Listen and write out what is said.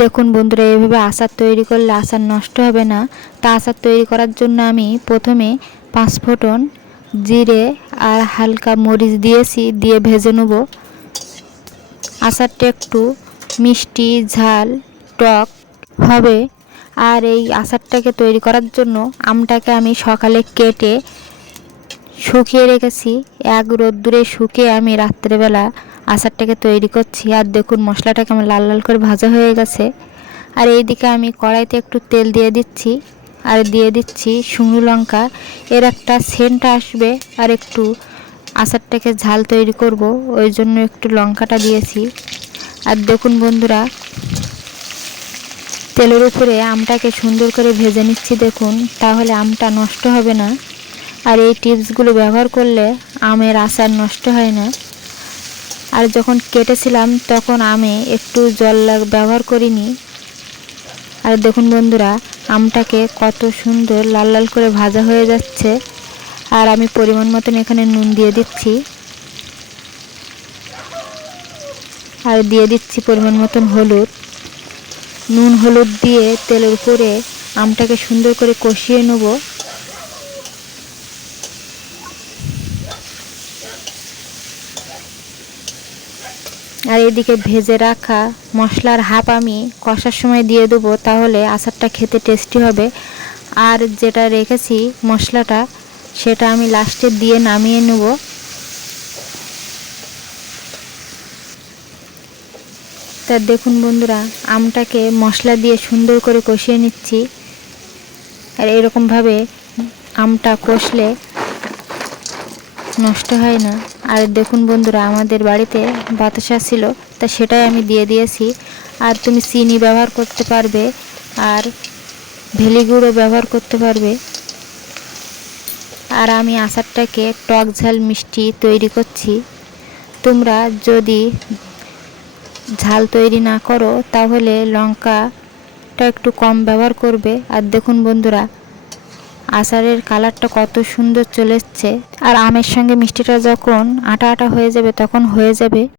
দেখুন বন্ধুরা, এভাবে আচার তৈরি করলে আচার নষ্ট হবে না। তা আচার তৈরি করার জন্য আমি প্রথমে পাঁচ ফোটন জিরে আর হালকা মরিচ দিয়েছি, দিয়ে ভেজে নেব। আচারটা একটু মিষ্টি, ঝাল, টক হবে। আর এই আচারটাকে তৈরি করার জন্য আমটাকে আমি সকালে কেটে শুকিয়ে রেখেছি। এক রোদ্দুরে শুকিয়ে আমি রাত্রেবেলা আচারটাকে তৈরি করছি। আর দেখুন মশলাটাকে আমার লাল লাল করে ভাজা হয়ে গেছে। আর এইদিকে আমি কড়াইতে একটু তেল দিয়ে দিচ্ছি। আর দিয়ে দিচ্ছি শুকনো লঙ্কা। এর একটা সেন্ট আসবে। আর একটু আচারটাকে ঝাল তৈরি করব। ওই জন্য একটু লঙ্কাটা দিয়েছি। আর দেখুন বন্ধুরা, তেলের উপরে আমটাকে সুন্দর করে ভেজে নিচ্ছি। দেখুন, তাহলে আমটা নষ্ট হবে না। আর এই টিপসগুলো ব্যবহার করলে আমের আচার নষ্ট হয় না। আর যখন কেটেছিলাম, তখন আমে একটু জল ব্যবহার করিনি। আর দেখুন বন্ধুরা, আমটাকে কত সুন্দর লাল লাল করে ভাজা হয়ে যাচ্ছে। আর আমি পরিমাণ মতন এখানে নুন দিয়ে দিচ্ছি। আর দিয়ে দিচ্ছি পরিমাণ মতন হলুদ। নুন হলুদ দিয়ে তেলের উপরে আমটাকে সুন্দর করে কষিয়ে নেব। আর এদিকে ভেজে রাখা মশলার হাফ আমি কষার সময় দিয়ে দেবো, তাহলে আচারটা খেতে টেস্টি হবে। আর যেটা রেখেছি মশলাটা, সেটা আমি লাস্টে দিয়ে নামিয়ে নেব। তা দেখুন বন্ধুরা, আমটাকে মশলা দিয়ে সুন্দর করে কষিয়ে নিচ্ছি। আর এরকমভাবে আমটা কষলে নষ্ট হয় না। আর দেখুন বন্ধুরা, আমাদের বাড়িতে বাতাসা ছিল, তা সেটাই আমি দিয়ে দিয়েছি। আর তুমি চিনি ব্যবহার করতে পারবে, আর ভেলি গুঁড়ো ব্যবহার করতে পারবে। আর আমি আচারটাকে টক ঝাল মিষ্টি তৈরি করছি। তোমরা যদি ঝাল তৈরি না করো, তাহলে লঙ্কাটা একটু কম ব্যবহার করবে। আর দেখুন বন্ধুরা আচারের কালারটা কত সুন্দর চলে এসছে। আর আমের সঙ্গে মিষ্টিটা যখন আটা আটা হয়ে যাবে, তখন হয়ে যাবে।